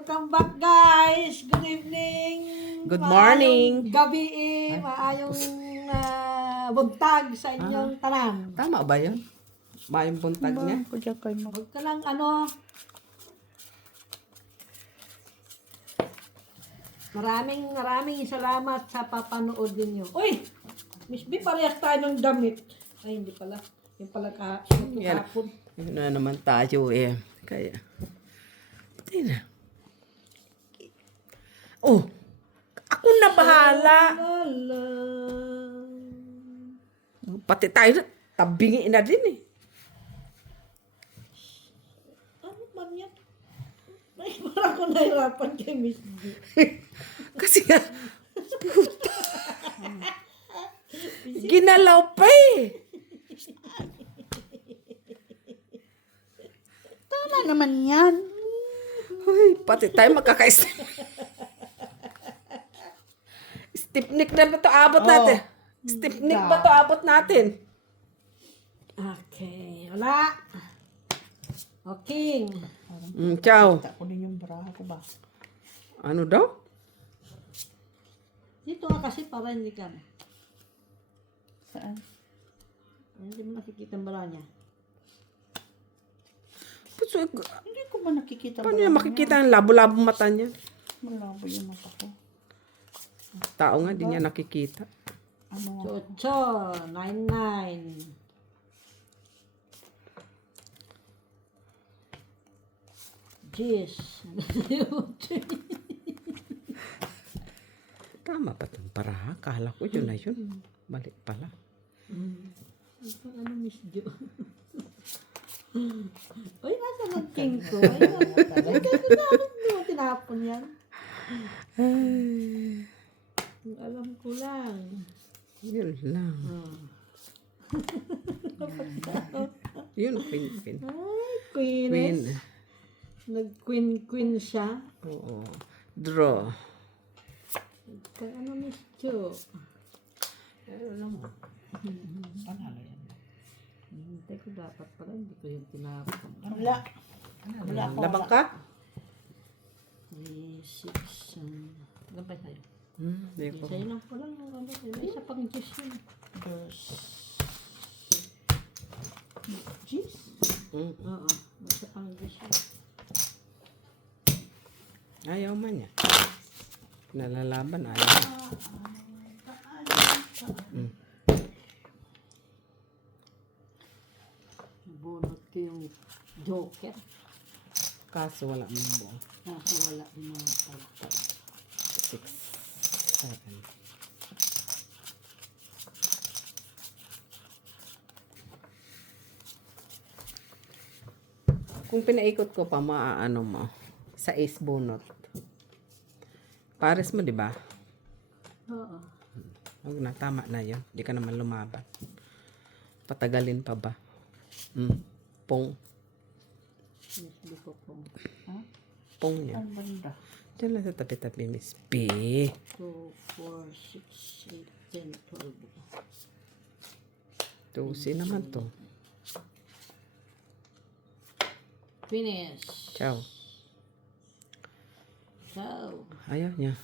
Welcome back, guys. Good evening. Good morning. Maayong gabi, maayong buntag sa inyong tanan. Tama ba yun? Mayong buntag niya? Huwag ka lang maraming salamat sa papanood ninyo. Uy! Miss B, parehas tayo ng damit. Ay, hindi pala. Yung pala Yan. kahapon. Yun na naman tayo eh. Kaya, tingnan. Oh! Ako na bahala! Lala. Pati tayo, tabingin na din eh. Ano ba yan? Ay, parang ako nahirapan kay Miss B. Kasi nga, puta. Ginalaw pa eh. Tama naman yan. Uy, pati tayo Stipnik na ba ito abot natin? Stipnik ba ito abot natin? Okay, wala. Okay. Ciao. Kita ko din yung bra ko ba? Ano daw? Dito nga kasi para hindi ka. Saan? Hindi mo nakikita ang bara niya. Puso, Hindi ko ba nakikita paano niya makikita ang labo-labo mata niya? Malabo yung mata ko. Tao nga, di niya nakikita. Ano nga? Chocho, 99. Jeez. Tama ba itong paraha? Kala ko yun na yun. Balik pala. Ano, Miss Jo? Uy, nasa ng king ko? Ay, tinapon yan. Alam ko lang. Yun lang. Yun, queen. Ay, queen. Queen. Nag-queen siya. Oo. Draw. Ano, Miss Jo? Panalo yan. Hintay ko dapat pala, hindi ko yung tinapon. Wala. Wala ko. Labang ka? 3, 6, gabay sa'yo. Hindi ko. Sa'yo lang ko lang. May isa pang juice yun. Jeez. Oo, may isa pang juice yun. Ayaw man niya. Nalalaban, ayaw. Bunot ko yung joker. Kaso wala mong buo. Kaso wala din mga pagpag. 6, 7. Kung pinaikot ko pa, maaano mo. Sa ace bunot. Pares mo, di ba? Oo. Huwag na, tama na yun. Di ka naman lumaban. Patagalin pa ba? Pong. Miss B ko po. Pong niya. Ang banda. Diyan lang sa tabi-tabi, Miss B. 2, 4, 6, 8, 10, 12. Tusi naman to. Finish. Ciao. Ciao. Ayaw niya.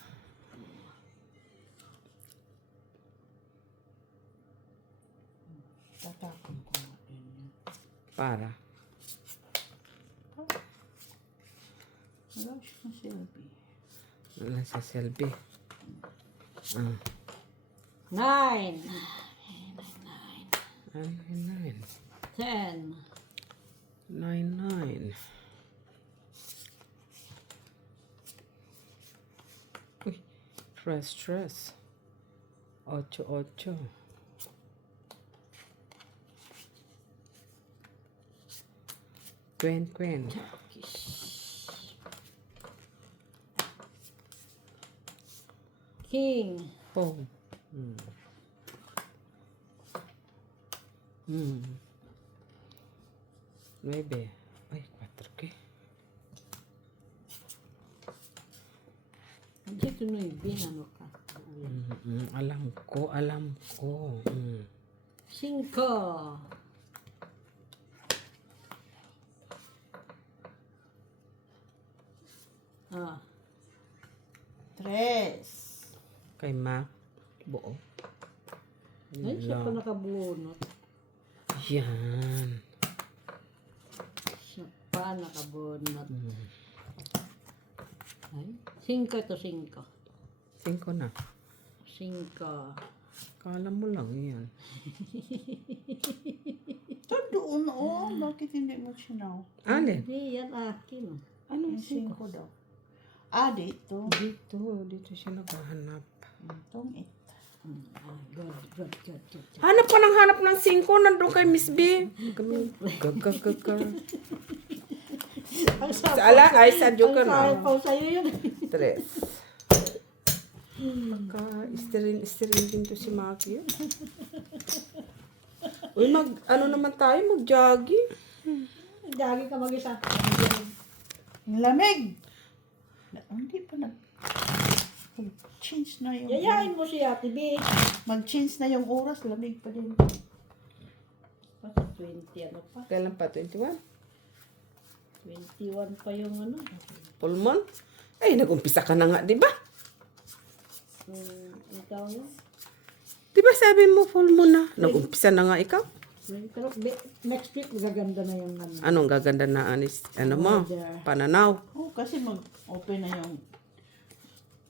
Tatakon ko nga din yan. Para. Wala siya silbi. Wala sa selfie. 9, Ano 10, 9. Uy, stress. 8. Queen. King. Pong. 9. Ay, 4 ke. Hindi ko na yung binano ka. Alam ko. 5. Ah. 3. Kay Mac. Buo. Ay, siya pa nakabunot. Yan. Siya pa nakabunot. Ay, 5 to 5. 5 na. 5. Kala mo lang yan. Ito doon, oh. Bakit hindi mo sinaw? Alin? Hindi, yan akin. Anong 5 daw? Ah, dito. Dito siya naghahanap. Itong 8. Good. Hanap ka ng hanap ng 5. Nandun kay Miss B. Kami, gagagaga. Ang Ala, ay, sadyo ka na. sapaw sa'yo yun. 3. Baka, istirin din to si Maki. Uy, ano naman tayo? Mag-jogging. Dagi ka mag-isa. Ang lamig! Hindi pa change na yung... Yayain mo si Ate B. Mag-change na yung oras, lamig pa din. Pati 20 ano pa? Kailan pa? 21? 21 pa yung ano. Pulmon? Ay, nag-umpisa ka na nga, di ba? Ikaw na. Di ba sabi mo pulmon na? Nag-umpisa na nga ikaw? Pero next week magaganda na yung ano. Anong gaganda na mo? Pananaw. Oh, kasi mag-open na yung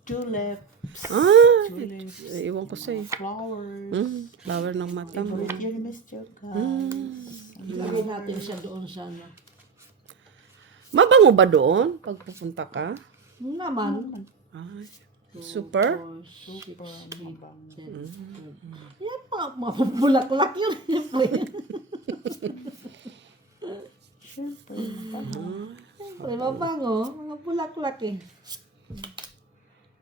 tulips, Ah, tulips, iwan ko sa'yo. flowers. Flower ng mata mo. Favorite yun ni Mr. Lagay natin siya doon sa ano. Mabango ba doon pag pupunta ka? Naman. Ay, super. Super mabango. Yan mga bulaklak yun. Siyempre, mabango. Siyempre, mabango. Mga bulaklak eh.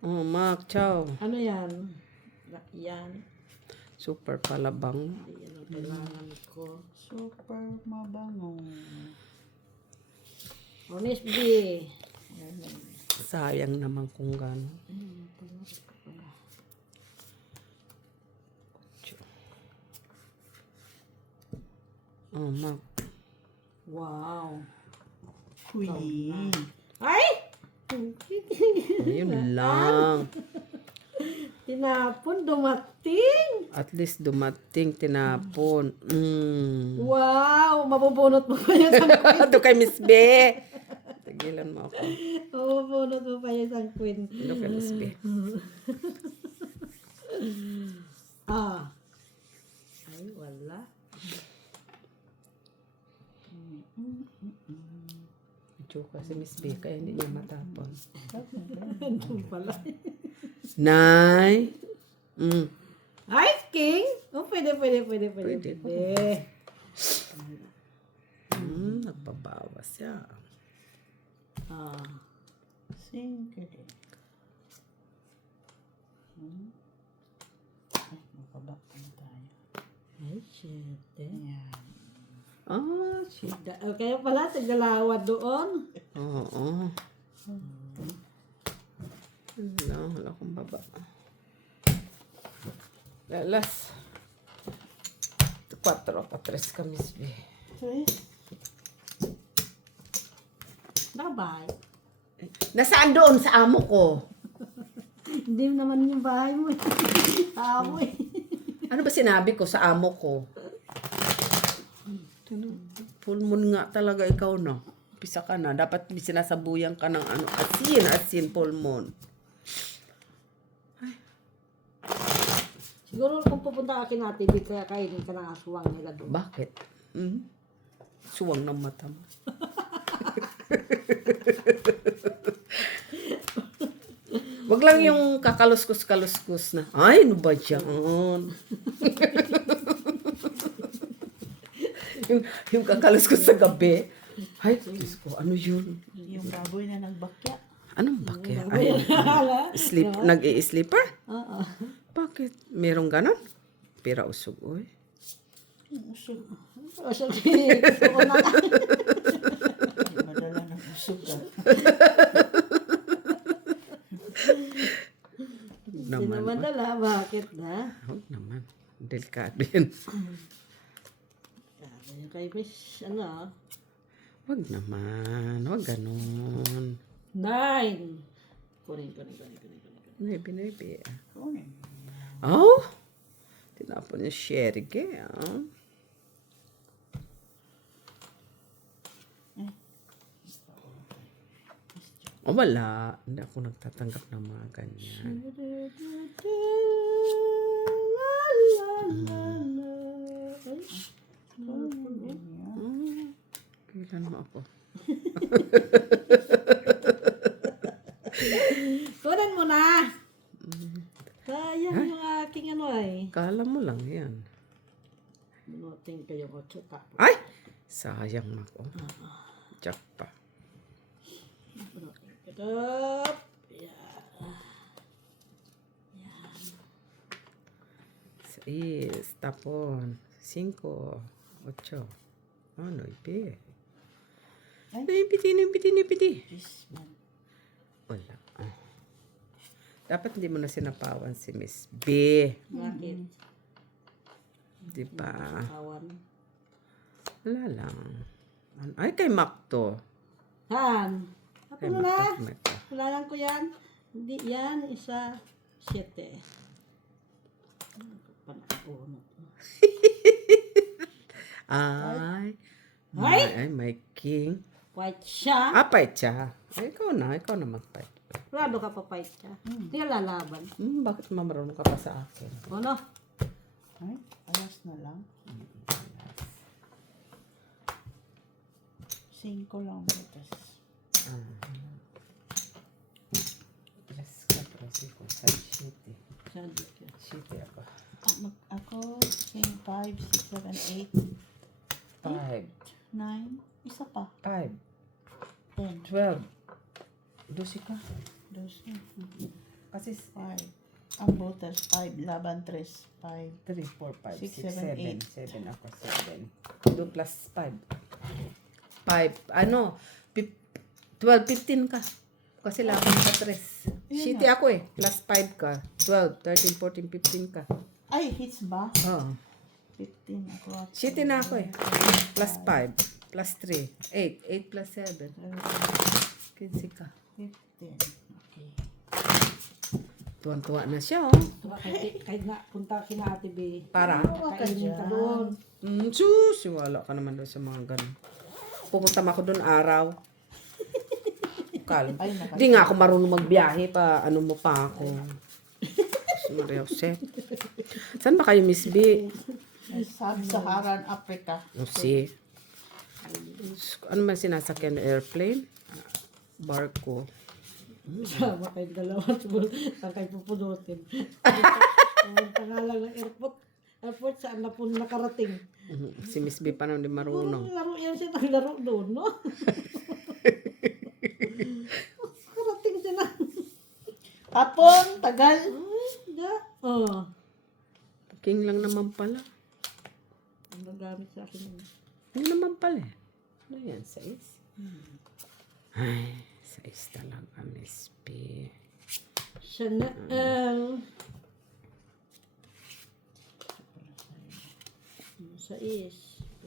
Oh, Mac, ciao. Ano yan? Yan. Super palabang. Yan ang kailangan ko. Super mabango. Honest B. Sayang naman kung gano'n. Oh, Mac. Wow. Queen. Ay! Ayun lang. Tinapon, dumating. At least dumating, tinapon. Wow! Mabubunot mo pa yung isang Ito kay Miss B. Tigilan mo ako. Mabubunot mo pa yung isang queen. Ito kay Miss B. Ah. Ay, wala. Joke si Miss B, kaya hindi niya matapon. Doon pala. Nay. Ay, king! Oh, pwede. Pwede. Pwede. Nagbabawas siya. Ah. Single. Ay, mapabak pa na tayo. Ay, shit. Ayan. Ah, shit. Kaya pala, tagalawad doon. Oo. Wala akong baba. Alas. 4 pa 3 ka, Miss B. Bye-bye. Nasaan doon sa amo ko? Hindi naman yung bahay mo. Amo eh. Ano ba sinabi ko sa amo ko? Full moon nga talaga ikaw, no? Pisa ka na. Dapat sinasabuyan ka ng ano, asin, full moon. Siguro kung pupunta ka natin, di kaya kainin ka ng aswang nila doon. Bakit? Suwang ng mata mo. Wag lang yung kakaluskus-kaluskus na, ay, ano ba yan? yung kakaluskus sa gabi. Ay, Diyos ko, ano yun? Yung baboy na nagbakya. Anong bakit? Ay, nag-i-sleeper? Oo. Bakit? Merong ganon? Pira usog, oy. Usog. O, sabi, gusto ko na. Madala ng usog ka. Hindi Naman. naman dala. Bakit na? Huwag naman. Delikado yan. Sabi niya kay Miss, ano, Huwag naman. Huwag ganon. 9. Kunin. Maybe. Kunin. Oh? Tinapon niya sherge, ah. Oh, wala. Hindi ako nagtatanggap ng mga ganyan. Kailan mo ako? Kunin mo na. Sayang yung aking ano eh. Kala mo lang yan. Bunutin ko yung 8 tapos. Ay! Sayang ako. Jack pa. Bunutin ko up. Yan. 6, tapon. 5, 8. Ano, ipi? Piti. Yes, man. Wala. Dapat hindi mo na sinapawan si Miss B. Bakit? Diba? Awan. Wala lang. Ay, kay Mac to. Han. Kay Ano na? Mac. Kailangan ko yan. Hindi yan. Isa. 7. Panakapunot. Ay, may king. White siya. Apay siya. Ay, ikaw na mag-fight. Rado ka pa fight siya. Hindi ka lalaban. Bakit mamarunong ka pa sa akin? Ano? Ay, alas na lang. 5 lang. Tapos, Yes, kaprosi ko sa city. Sabi ko. City ako. ako, 5, 6, 7, 8, 5. 9. Isa pa. 5. 10. 12. 12 ka. 12. Kasi 5. Ang voters, 5. Laban 3. 5. 3, 4, 5, 6, 6, 7, 7. 7 ako, 7. 2 plus 5. 5. Ano? 12, 15 ka. Kasi laban ka 3. City ako eh. Plus 5 ka. 12, 13, 14, 15 ka. Ay, hits ba? Oo. 15 ako. City na ako eh. Plus 5. Plus 3. 8. 8 plus 7. 15 ka. 15. Okay. Tuwan-tuwa na siya oh. Kahit nga punta kina Ate B. Para? Kainin ka doon. Sus, wala ka naman doon sa mga ganun. Pupunta ako doon araw. Kal. Di nga ako marunong magbiyahe pa. Ano mo pa ako. Maria Jose. Saan ba kayo, Miss B? Sub-Saharan Africa. O si. Ano man sinasakyan? Airplane? Barko. Sama kayo dalawa. Saan kayo pupunutin. Pumunta nga lang ng airport. Airport saan na po nakarating. Si Miss B pa naman di marunong. Laro yan siya ng laro doon, no? Nakarating siya na. Hapon, tagal. Oh. King lang naman pala. Ang nagamit sa akin yun. Ano naman pala eh. Ano yan? 6? Ay, 6 talaga, Miss B. Chanel. 6.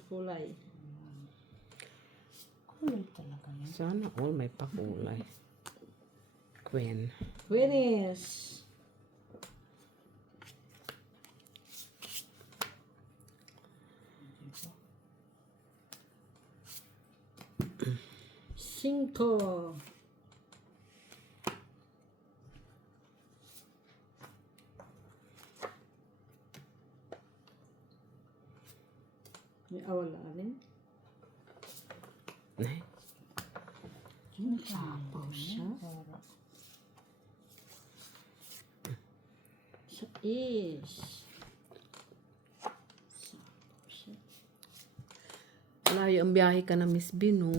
Kulay. Kulay talaga yan. Sana all may pakulay. Queen. Queenies. Cinco. May awalanin. Ay, Sapaw siya. Sa is. Sapaw siya. malayo ang biyahe ka na, Miss B, no?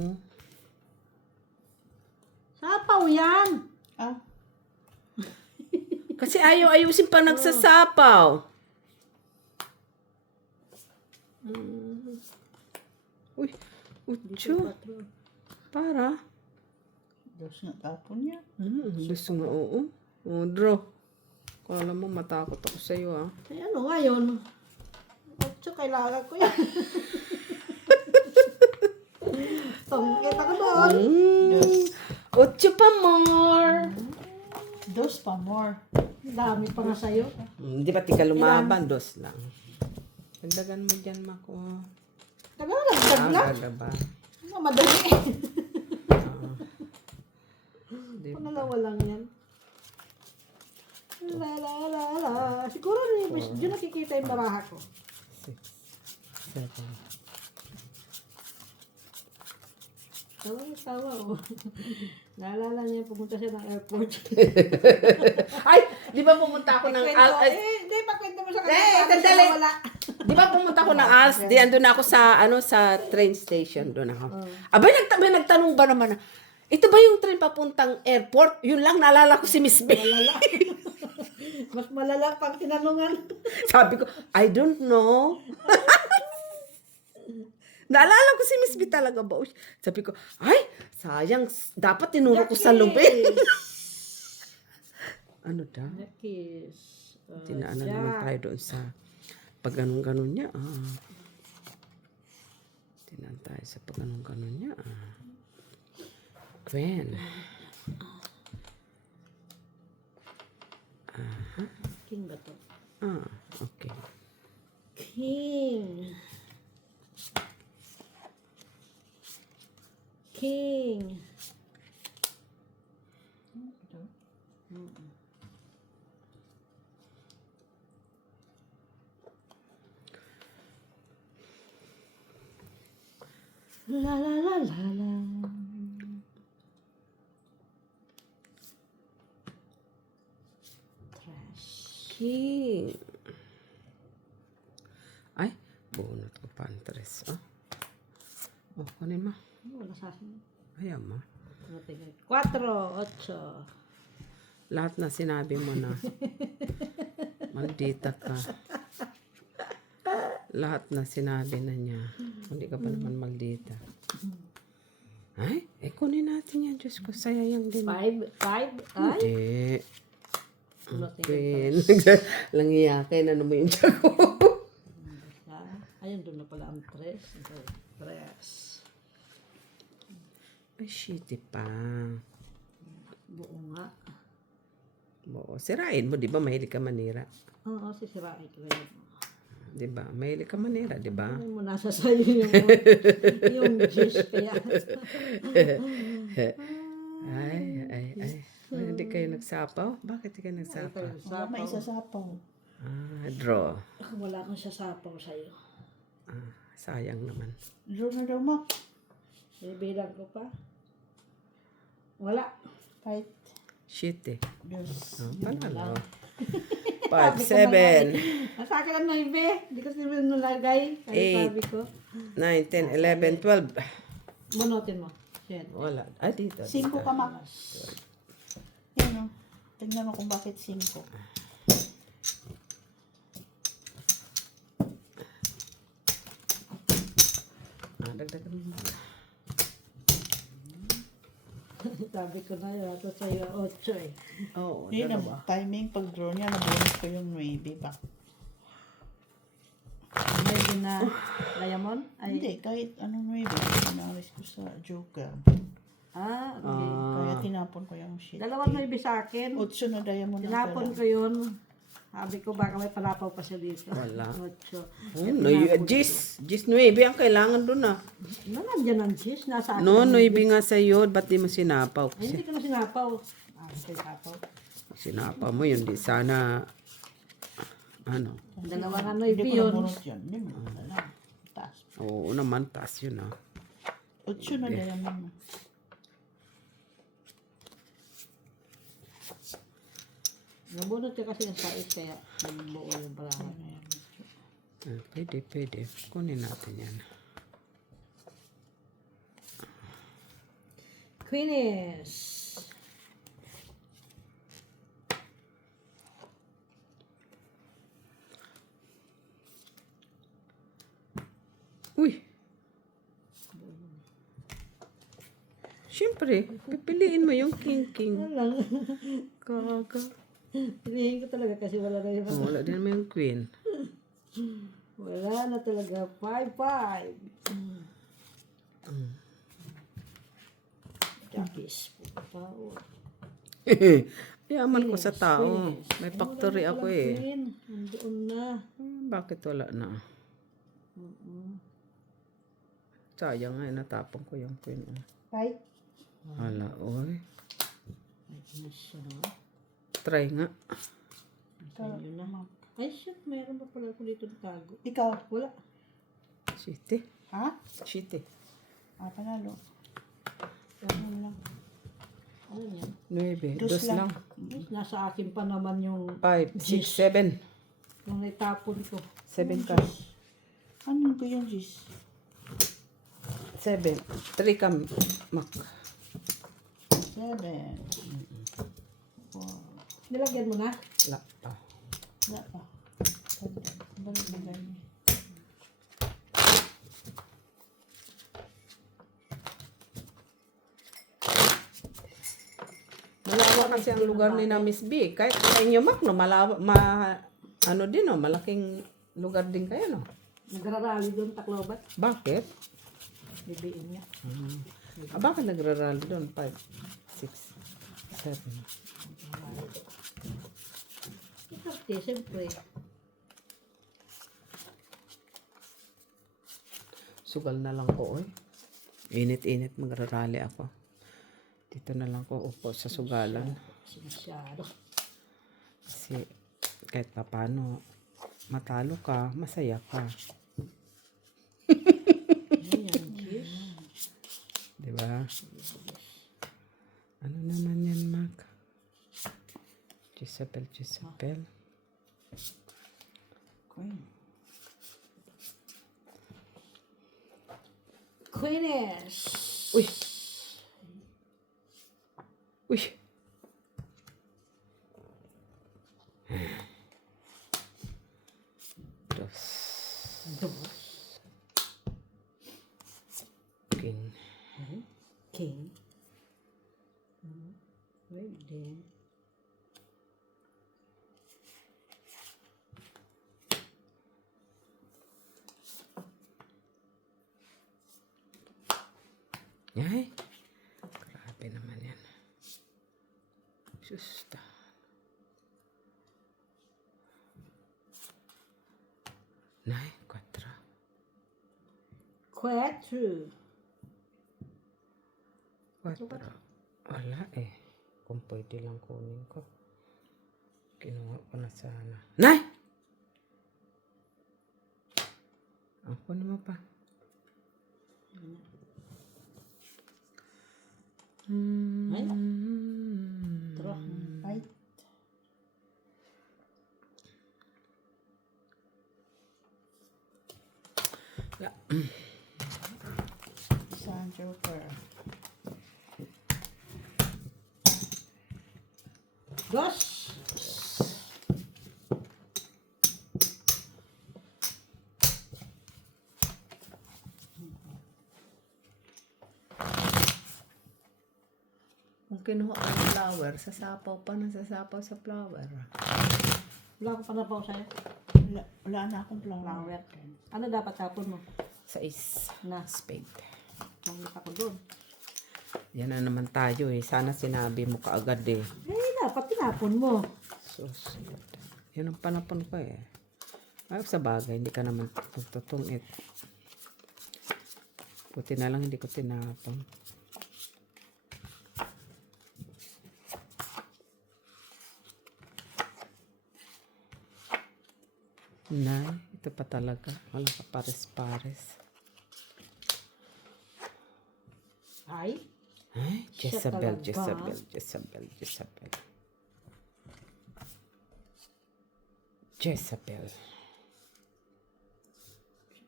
Sapaw yan! Ah, Kasi ayaw-ayusin pa nagsasapaw. Uy, utyo. Para. dos na tapon niya. Gusto nga, oo. Oh, draw. Kala mo, matakot ako sa'yo, ah. Ay, ano ngayon? Otso, kailangan ko yan. Tungkit ako doon. 8 pa more. Dos pa more. Dami pa nga sa'yo. Hindi ba tika lumaban? 2 lang. Dagdagan mo dyan, Mako. Taga lang, tagla. Aga ba? Madali. Di ba? Panalawa lang yan. La la la la. Siguro diyan nakikita yung baraha ko. 6, 7. Tawa oh. Naalala niya pumunta siya ng airport. Ay, di ba pumunta ako ng Hindi, pakwento mo sa kanya. Eh, paano siya sandali. nawala. Di ba pumunta ako ng ALS? Di andun ako sa sa train station doon ako. Abay may nagtanong ba naman na, ito ba yung train papuntang airport? Yun lang naalala ko si Miss B. Malala. Mas malala pang tinanungan. Sabi ko, I don't know. Naalala ko si Miss B talaga ba? Sabi ko, ay, sayang, dapat tinuro ko sa lubi. Ano daw? Kiss. Tinaanan naman tayo doon sa pag ganun-ganun niya. Tinaan tayo sa pag ganun-ganun niya. Gwen. King ba to? Okay. King. King. La la la la la. Trash. King. Ay, bunot ko pa ang tres. Kunin mo. Wala sa akin. Ayan mo. 4, 8. Lahat na sinabi mo na. Maldita ka. Lahat na sinabi na niya. Hindi ka pa naman maldita. Ay, kunin natin yan. Diyos ko, sayang din. 5, 5. Ay. Hindi. Unatin Queen. Langiyakin. Ano mo yung tiyan ko? Ayun, doon na pala ang 3. 3. Ay, shitty pa. Buo nga. Oo, sirain mo, di ba? Mahilig ka manira. Oo, sisirain ko yun. Di ba? Mahilig ka manira, di ba? Ay mo, nasa sayo yung gis kaya. Ay. Hindi kayo nagsapaw? Bakit hindi kayo nagsapaw? Wala may isasapaw. Draw. Wala kang sasapaw sa'yo. Sayang naman. Draw na daw mo. Bibilang ko pa. Wala. Fight. Shit eh. Dos. Panalo. 5, 7, Nasa akin ang 9. Hindi ko sila nalagay. Kaya sabi ko. 9, 10, 11, 12. Bunutin mo. Shit. Wala. Ay, dito. 5 ka, Max. Yan o. Tingnan mo kung bakit 5. Dagdagan mo. Sabi ko na yun. Ito sa'yo 8 eh. Oo, Yun dalawa. ang timing pag-draw niya. Nabunod ko yung 9 ba? Maybe na diamond? Ay. Hindi, kahit anong 9. Pinawis ko sa Joker. Okay. Kaya tinapon ko yung shit. Dalawang maybe sa akin. 8 na diamond ang Tinapon dala. ko yun. Sabi ko baka may palapaw pa siya dito. Wala. 8. No, Gis 9 ang kailangan doon ah. Nandiyan ang cheese. Nasa akin. No, 9 nga sa'yo. Ba't di mo sinapaw? Ay, hindi ko na sinapaw. Sinapaw. Sinapaw mo yun. Di sana, ano. Dalawang ano Hindi ko yun. nabunod yan. Hindi mo alam. Taas. Oo naman, taas yun ah. 8 na diamond mo. Nabunod ka kasi ng sais kaya nagbuo yung parahan. Pwede. Kunin natin yan. Queenies. Uy! Siyempre, pipiliin mo yung king. Lang. Kaga. Pilihin ko talaga kasi wala na yung Wala din mo yung queen. wala na talaga. 5-5. siya. Yes, tao. Yaman ko sa tao. Finish. May factory ako eh. Nandoon na. Bakit wala na? Sayang nga, natapon ko yung queen. Right? Hala, oy. Ay, siya. Try nga. Ayun na. Ay, shit. Meron pa pala ako dito tago. Ikaw? Wala. Shitty. Ha? Shitty. Panalo. Ganun lang. Ano yan? 9. Dos Dos lang. Nasa akin pa naman yung 5, 6, 7. yung naitapon ko. 7 ka. Ano ba yung Jis? 7. 3 ka, Mac. 7. 4. Nilagyan mo na? Wala pa. Wala pa. 7. Balik na ganyan. Malawak kasi ang lugar ni na Miss B. Kahit sa inyo, Mac, no, ano din, no, malaking lugar din kayo, no? Nagrarally doon, Tacloban. Bakit? Bibiin niya. Bakit nagrarally doon? 5, 6, 7. Ikarte, siyempre. Sugal na lang ko, oy. Init-init magrarally ako. Dito na lang ko upo sa sugalan. Masyado. Kasi kahit pa paano, matalo ka, masaya ka. Ayan, cheers. Diba? Ano naman yan, Mac? Jezabel. Queen. Queenish. Uy! Uy! Dos. King. King. Pwede. Ay, grabe naman yan. Susta. Nay, 4. Quattro. 4. Wala eh. Kung pwede lang kunin ko. Kinuha ko na sana. Nay! Ang kunin mo pa. Ay. Tara. Right? Yeah. Isang joker. Gosh! Kung kinuha ko ng flower, sasapaw pa ng sasapaw sa flower. Wala ko pa na pa sa'yo. Wala na akong flower. Flower. Ano dapat tapon mo? 6. Na. Spade. Mangulit ako doon. Yan na naman tayo eh. Sana sinabi mo kaagad eh. Eh, dapat tinapon mo. Susunod. Yan ang panapon ko eh. Ay, sa bagay, hindi ka naman tutungit. Buti na lang hindi ko tinapon. Na, ito pa talaga. Wala ka pares-pares. Ay. Ay, Siya Jezabel. talaga. Jezabel.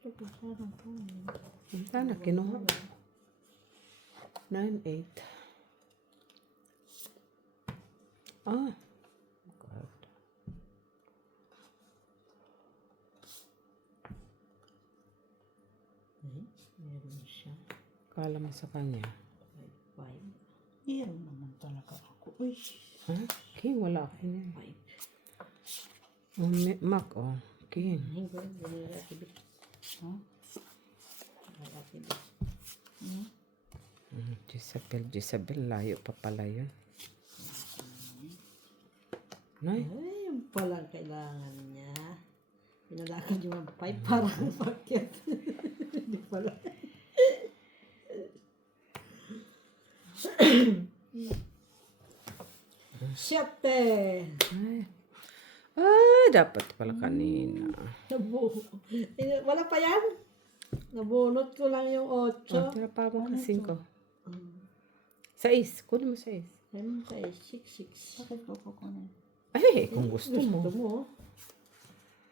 Ito pa sana po. Sana, kinuha. 9, 8. Ah. God. Meron siya. Kala mo sa kanya. 5. Meron naman talaga ako. Uy. Ha? King, wala ako niya. 5. Mac, oh. King. Hindi ko rin relativity. Huh? Relativity. Jezabel, layo pa pala yun. Nay, Ay, yung palang kailangan niya. Pinalakad yung 5 parang paket. Hindi pala. Siyete. dapat pala kanina. Wala pa yan? Nabunot ko lang yung 8. Tira pa mo kasi ko. 6. Kunin mo 6. Ayun sa 6. Bakit ko kukunin? Ay, kung gusto mo. Gusto mo?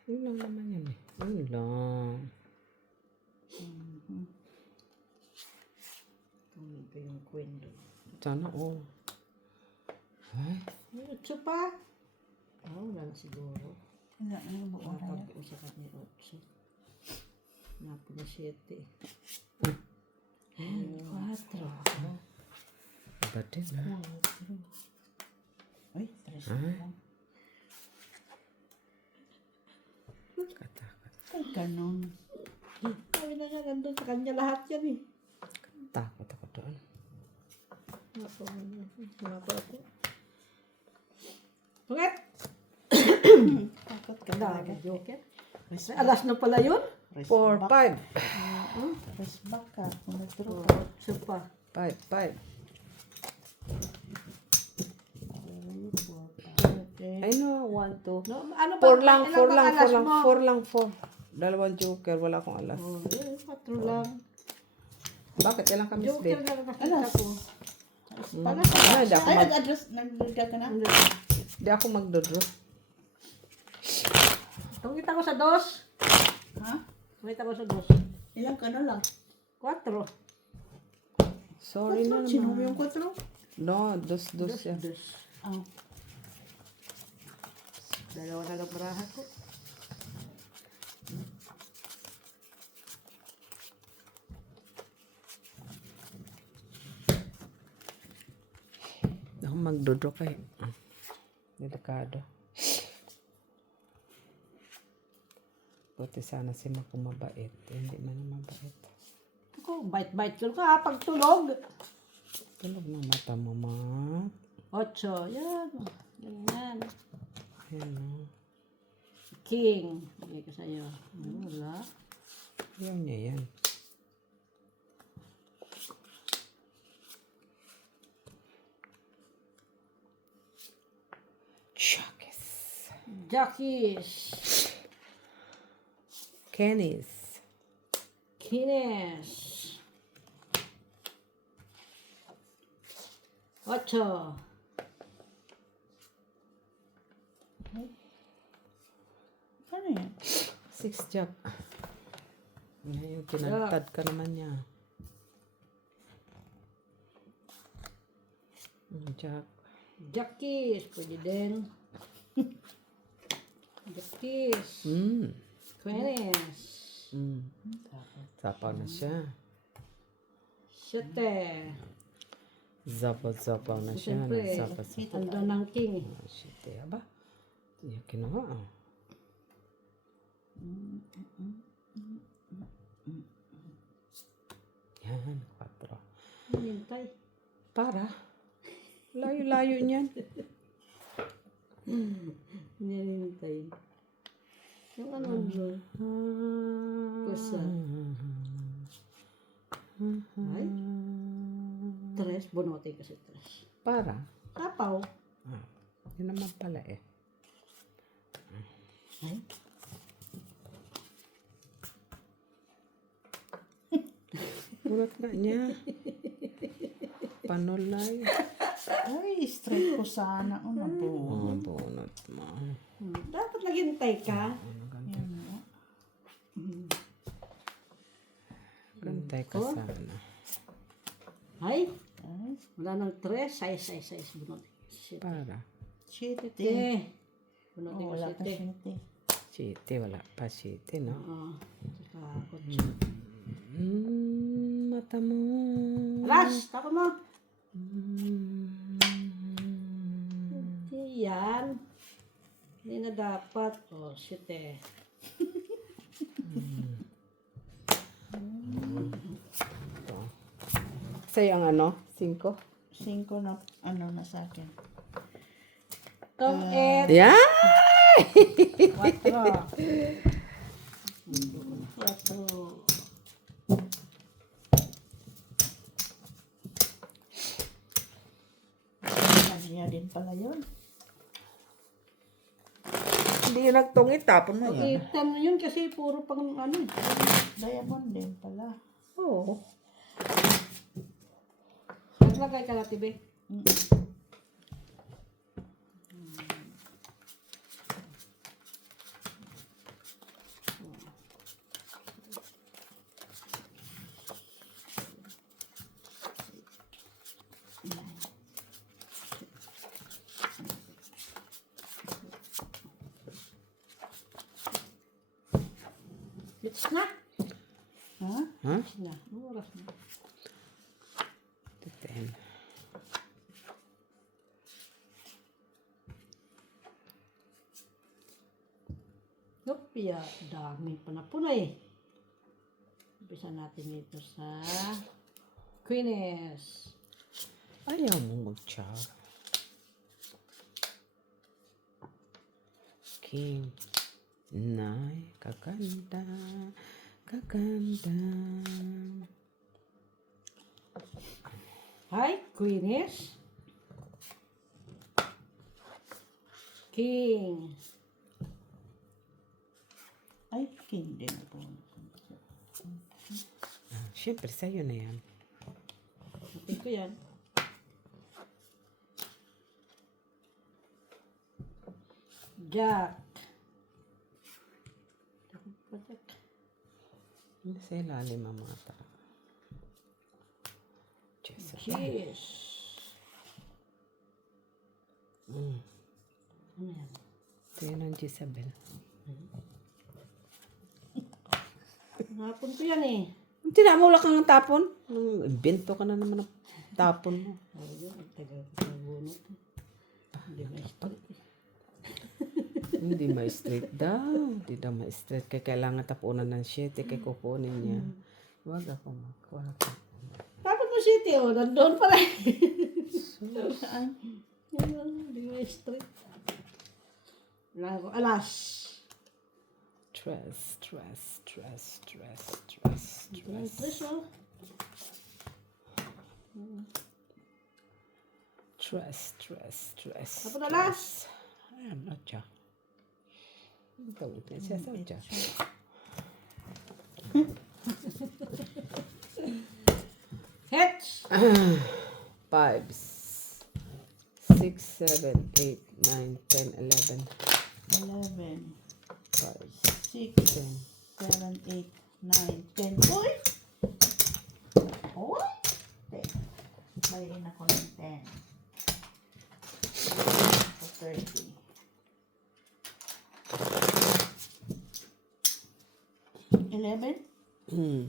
Yun lang naman yan eh. Yun lang. Ano ba yung kwento? Sana Ay, 8 pa? Wala na siguro. Wala na yung buong raya. Pag-usapan ni 8. Napo na 7. 4. iba din ha. Uy, 3 Ay. lang. Katakot. Ay, ganun. Sabi na nga, nandun sa kanya lahat yan eh. Takot ako doon. Napo ako. Bakit? Takot ka Dami, talaga. joker. Rest Ay, alas na pala yun? 4, 5. Rest back ka. Kung nag-draw 8 pa. 5. Okay. I know, 1, 2. No, ano ba? 4 lang, Ilan 4 bang lang, alas 4 lang, mo? 4 lang, 4. Dalawang joker, wala akong alas. 4 lang. Bakit? Ilang kami Joker split? na nakita ko. Paano Ay, di ako Ay, mag- nag-address. Nag-draw ka na? Di ako magdodraw. Tumita ko sa 2. Ha? Tumita ko sa 2. Ilang ka na lang? 4. Sorry na Sino mo naman. yung 4? No, dos yan. Ah. Dalawa na lang baraha ko. Ako magdodraw kayo. Delikado. Buti sana si Mako mabait. Hindi man mabait. Ako, bite-bite ko ka pag tulog. Tulog ng mata mo, Mak. 8. Yan. Ganyan. Ayan o. King. Bigay ko sa'yo. Wala. Ayaw niya yan. Chokes. Jockeys. Kenny's. Kines. 8. Ano yan? 6 jack. Ngayon, kinantad ka naman niya. Jack. Jockeys. Pwede din. Jockeys. Queens. Sapaw na siya. 7. Zapaw na siya. Siyempre. Zapaw. Ando ng king. Shit, aba. Yan kinuha. Yan, 4. Hintay. Para. Layo-layo niyan. Hintay. Yung ano doon. Kusa. Ay. 3. Bunutin kasi 3. Para. Tapaw. Yun naman pala eh. Ay. Bunot nga niya. Panulay. Ay, straight ko sana. Ano po? Bunot mo. Dapat naghintay ka. Gantay ka sana. Ay. Wala nang 3. 6. Bunutin. Shit. Para. Chite. Bunutin ko Wala pa 7. chite. Chite, wala pa chite, no? Oo. Saka 8. Mata mo. Alas! Tako mo! Hindi yan. Hindi na dapat. Oh, shit eh. Sa'yo ang ano? 5? 5 na, na sa akin. Tong et. Yeah! 4. 4. Kanya din pala yun. Hindi yun nagtungit. Tapon mo yun. Itan yun kasi puro pang ano. Diamond din pala. Oo. Naglagay ka na, Tibe. It's na. Ha? Ha? It's na. Anong oras na? 10. Lupia, dami pa na puna eh. Umpisa natin ito sa Queeness. Ayaw mo mag-chow. King. Nay, kaganda. Kaganda. Hi, Queeness. King. Ay, king din po. Siyempre, sa'yo na yan. Natin ko yan. Jack. Sa ilalim ang mga tao. Jezebel. Cheers. Ano yan? Ito yun ang Jezebel. Hapon ko yan eh. Tinamula kang tapon. Invento ka na naman ng tapon mo. Oh, yun. Ang tagal ko sa bunot. Hindi ba straight? Hindi may straight daw. Hindi daw may straight. Kaya kailangan tapunan ng 7. Kaya kukunin niya. Huwag ako makuha. Tapos mo city oh. Nandun pa rin. Saan? Yun, hindi ba straight? Wala ko. Alas. Stress. Stress oh. Stress. Tapos alas. Ayan, atya. Ito, ito siya sa atya. Hits. 5, 6, 7, 8, 9, 10, 11, 11, 5, 6, 10. 7, 8, 9, 10. Uy! Uy! 10. Bayin ako ng 10. So, 30. 11, 10, 11.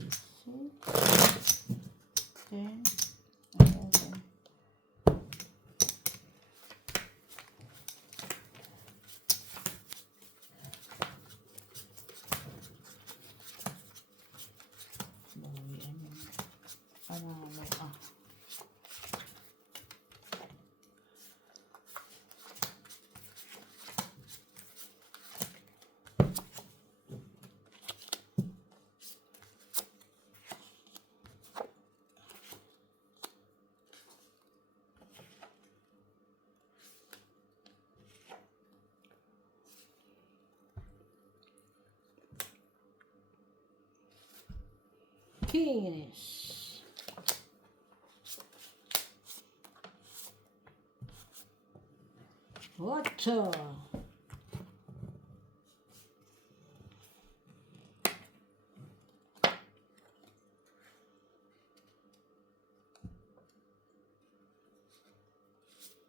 Bawian yun. Panalo ah. Kings. Ocho.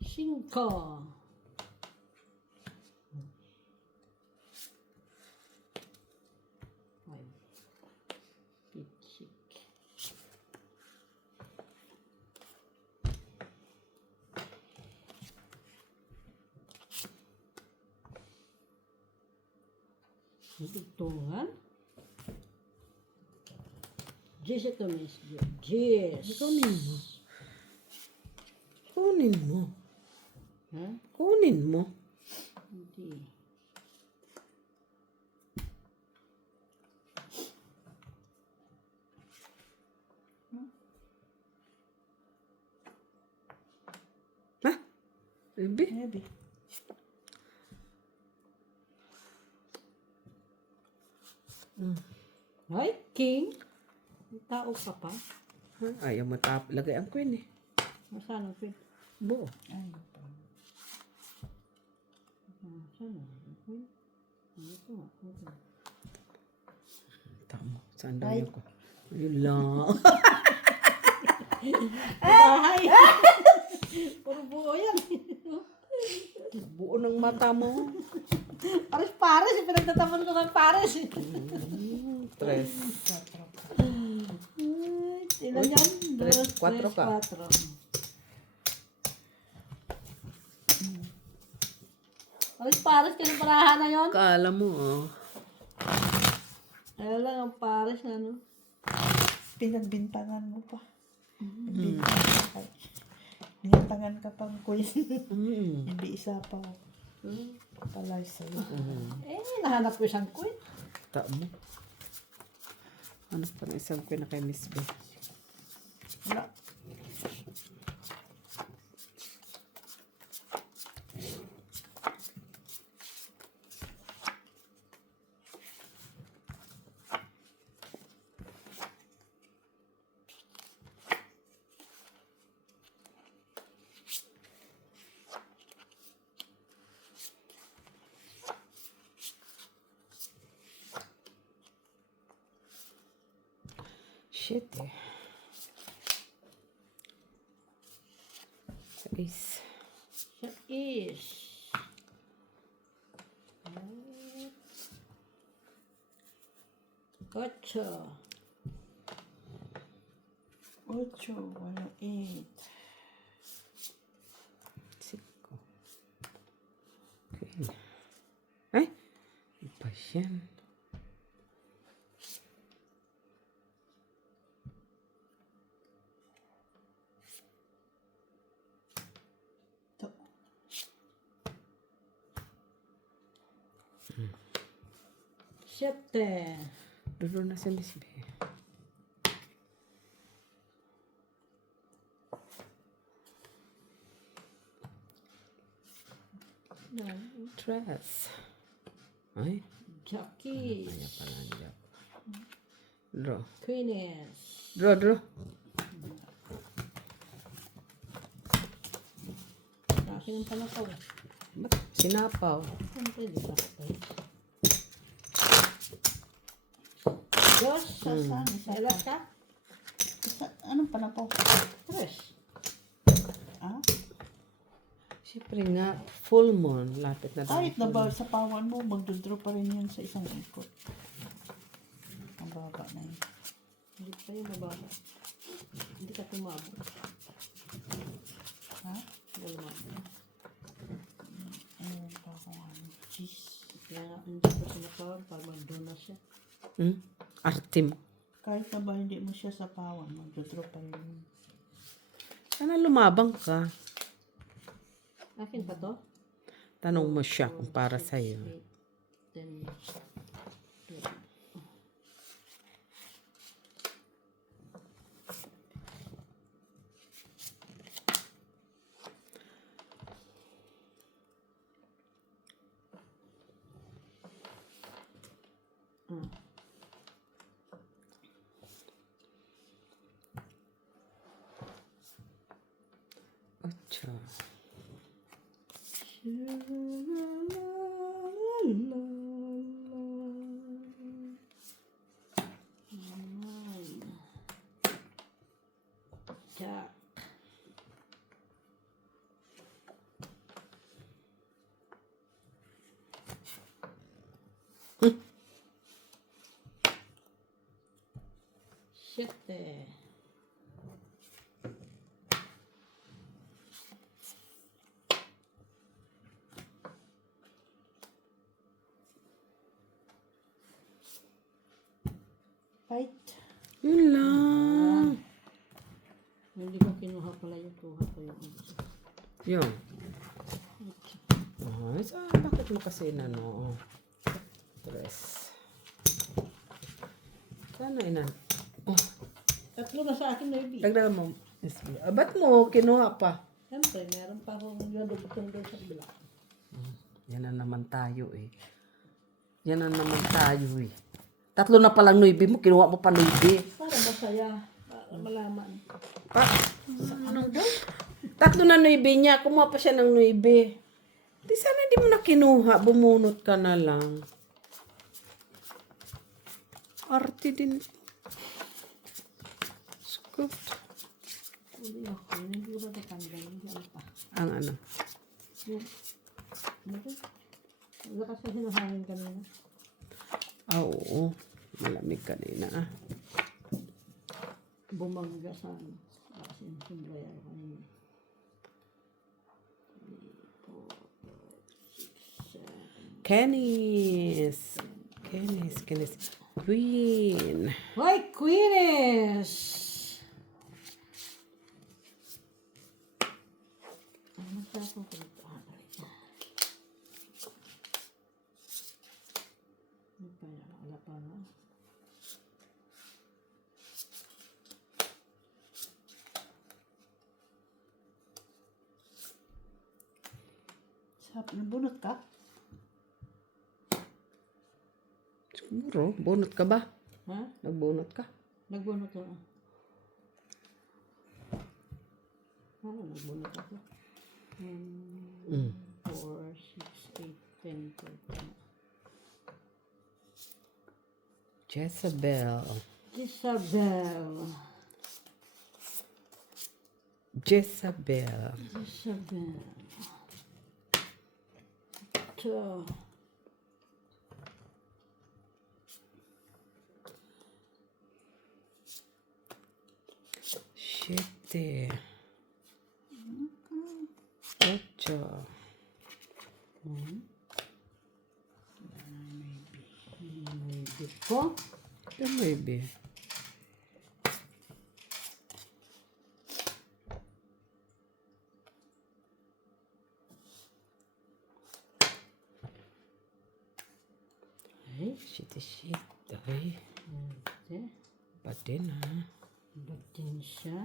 Cinco. Dugtungan. Jis ito, Miss. Jis. Kunin mo. Kunin mo. Ha? Kunin mo. Hindi. Ha? Baby? Maybe. Ay, King. May tao ka pa. Ha? Ayaw mo lagay ang queen eh. Nasaan ang queen? Buo. Ay, Nasaan ang queen? Ito nga. Ito. Tama. Saan daw yun ko? Yun lang. Bahay! Puro buo yan. Buo ng mata mo. Pares-pares. Pinagtatapon ko ng pares. Tres. Ilan yan? Tres, Dos, kwatro tres, ka. kwatro. Pares-pares ka ng parahan na yun. Kala mo oh. Ayaw lang ang pares na ano. pinagbintangan mo pa. Bintangan ka. Binatangan ka pang queen. Hindi isa pa. Palay sa'yo. Nahanap ko isang queen. Tama. Ano pa na isang queen na kay Miss B? Wala. Shit eh. Is. Siya is. Ocho. 8, wala 8. Siko. Queen. Ay! Iba yan. Ito. Siete. Dulo na si Miss B. Tres. Ay, Jackie. kanya pala niya. Draw. Queenies. Draw, draw. Sa akin yung panapaw. Ba't sinapaw? Ano pwede ba? Dos. Saan? Isa Salat ka? Anong panapaw? Tres. Ah? Siyempre nga, full moon. Lapit na Kahit na full ba sa pawan mo, magdodraw pa rin yun sa isang ikot. Ang baba na yun. Hindi pa yung mababa. Hindi ka tumabot. Ha? Dalawa. Ayun pa kung ano. Jeez. Kaya nga, hindi ko sinapawag para mag-donut siya. moon. Artim. Kahit na ba hindi mo siya sa pawan, magdodraw pa rin yun. Sana lumabang ka. Akin pa to? Tanong mo siya kung para sa'yo. 10. Ocho. Jack. Siete. Fight. Yun lang. kinuha pala yung tuha ko yung isa. Yun. Ay, bakit mo kasi inano? Tres. Sana inan. Oh, Tatlo na sa akin na ibig. dagdagan mo. Miss B. Ba't mo kinuha pa? Siyempre, meron pa akong gadugtong doon sa bila. Yan na naman tayo eh. Yan na naman tayo eh. Tatlo na palang nuibi mo, kinuha mo pa nuibi. Para masaya. Para malaman. Pa, ano daw? Tatlo na nuibi niya, kumuha pa siya ng nuibi. Di sana hindi mo na kinuha, bumunot ka na lang. Arte din. Scoop. Hindi ako. Hindi ko na natanggal. Hindi ano pa. Ang ano? Yung, ano to? Lakas kasi ng hangin kanina. Ah, oo. Malamig kanina ah. Bumangga sa ano. Kasi yung sumbraya ko kanina. 3, 4, 5, 6, 7. Kennis. Queen. Hoy, Queenish! Ano siya ako dito? Ano pa yan? Wala pa na. Nabunot ka? Siguro, bunot ka ba? Ha? Nagbunot ka? Nagbunot ako. Ano nagbunot ako? 4, 6, 8, 10, 13. Jezebel. Isabel. Jezebel. Isabel. Ito. Siete. Ocho. Maybe po. Maybe. Ay, Shit. Ay, ito. pa din ha. Batin siya.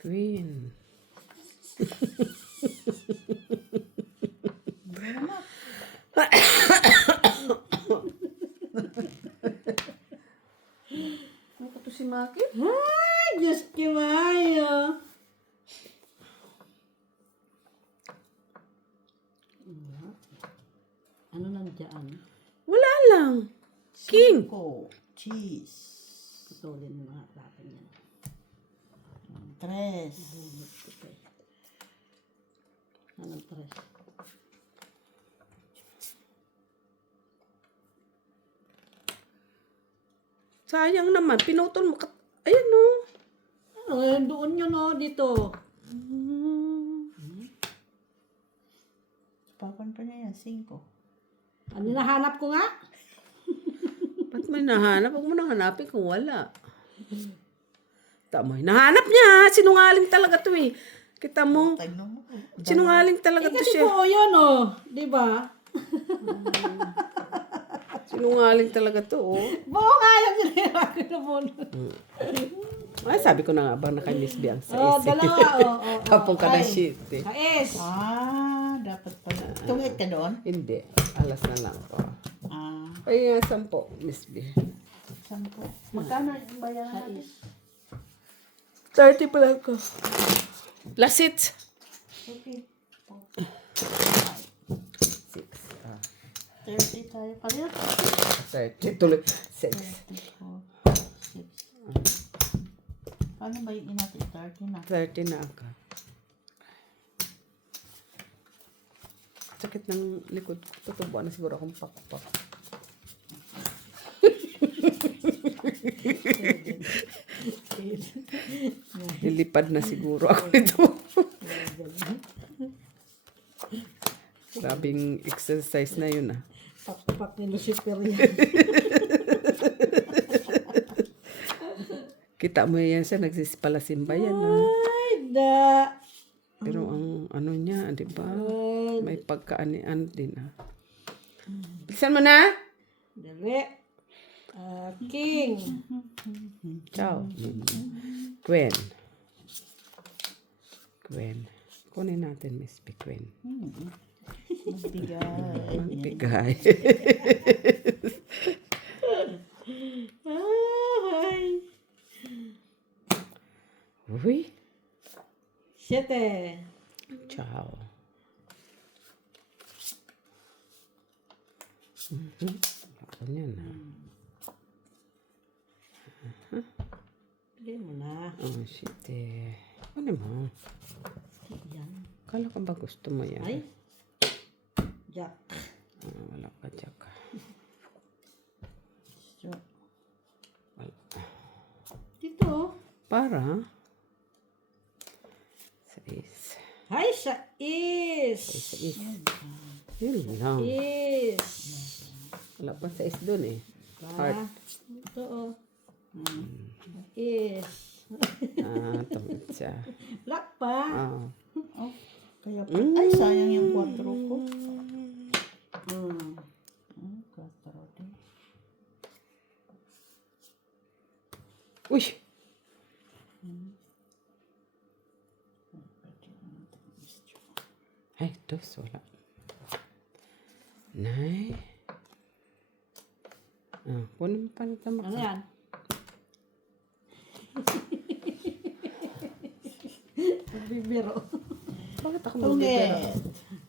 Queen. Ano ka to si Maki? Ay, Diyos kimayo. Ano nandiyan? Wala lang. King. Cheese. Putulin mo nga natin yan. 3. Bunot ko pa eh. Anong tres? Sayang naman. Pinutol mo. Ayan no. Ano, doon yun o, dito. Papan pa niya yan, 5. Ano nahanap ko nga? Ba't may nahanap? Huwag mo nang hanapin kung wala. Tama. Nahanap niya. Sinungaling talaga to eh. Kita mo. Tignan mo. Sinungaling talaga to Kasi siya. po yun o. Diba? Sinungaling talaga to oh. Buo nga yung sinira ko na bunot. Ay, sabi ko na nga ba na kay Miss B ang Oh, sais. dalawa o. Tapong ka na shit eh. Kais. Dapat pala. Tungit ka doon? Hindi. Alas na lang po. Ay, 10, Miss B. 10. Magkano yung bayaran natin? 30 pala ko. Lasit. Okay. 6. 30 tayo. Kaya? 30. Tuloy. 6. 34, 6. Paano ba yung natin? 30 na. 30 na ako. Sakit ng likod ko. Tutubuan na siguro akong pakpak. Nilipad na siguro ako nito. Grabing exercise na yun ah. Pakpak ni Lucifer yan. Kita mo yan siya, nagsisipasimba yan. Ah. Ay, da. Pero ang ano niya, di ba? May pagkaanian din. Ah. Bilisan mo na? Dali. King. Ciao. Gwen. Kunin natin, Miss P. Gwen. Magbigay. Magbigay. Ay. Uy. 7. Ciao. Ako niyan na. Pili mo na. Oh, shit eh. Ano mo? Yan. Kala ko ba gusto mo yan? Ay. Jack. Ah, wala ka dyan ka. Wala. Dito. Para? Sais. Ay, sa is. Sais. Yun lang. Is. Wala pa sais dun eh. Heart. Ito oh. Is. Ah, tamad siya. Black pa. Ah. Oh, kaya pa. Ay, sayang yung 4 ko. 4 din. Uy! Ay, dos. Wala. Nay. Ah, kunin mo pa na tama Ano ka. yan? Bibiro. Bakit ako magbibiro? Ulit.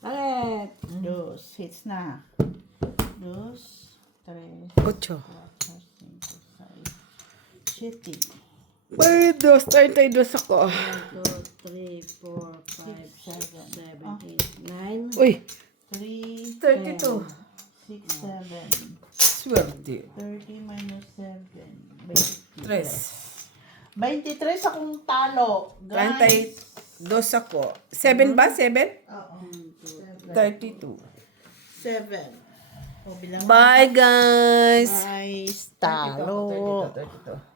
Alet. 2. Hits na. 2, 3, Ocho. 4, 5, 6, 7. Ay, dos. 32 ako. 1, 2, 3, 4, 5, 6, 7, 8, 9. Uy! 3, 32. 6, 7. Swerte. 30 minus 7. Tres. 23 akong talo. Guys. 32 ako. 7 ba? 7? Oo. 32. 7. O, bilang Bye, guys! guys. Talo. 32.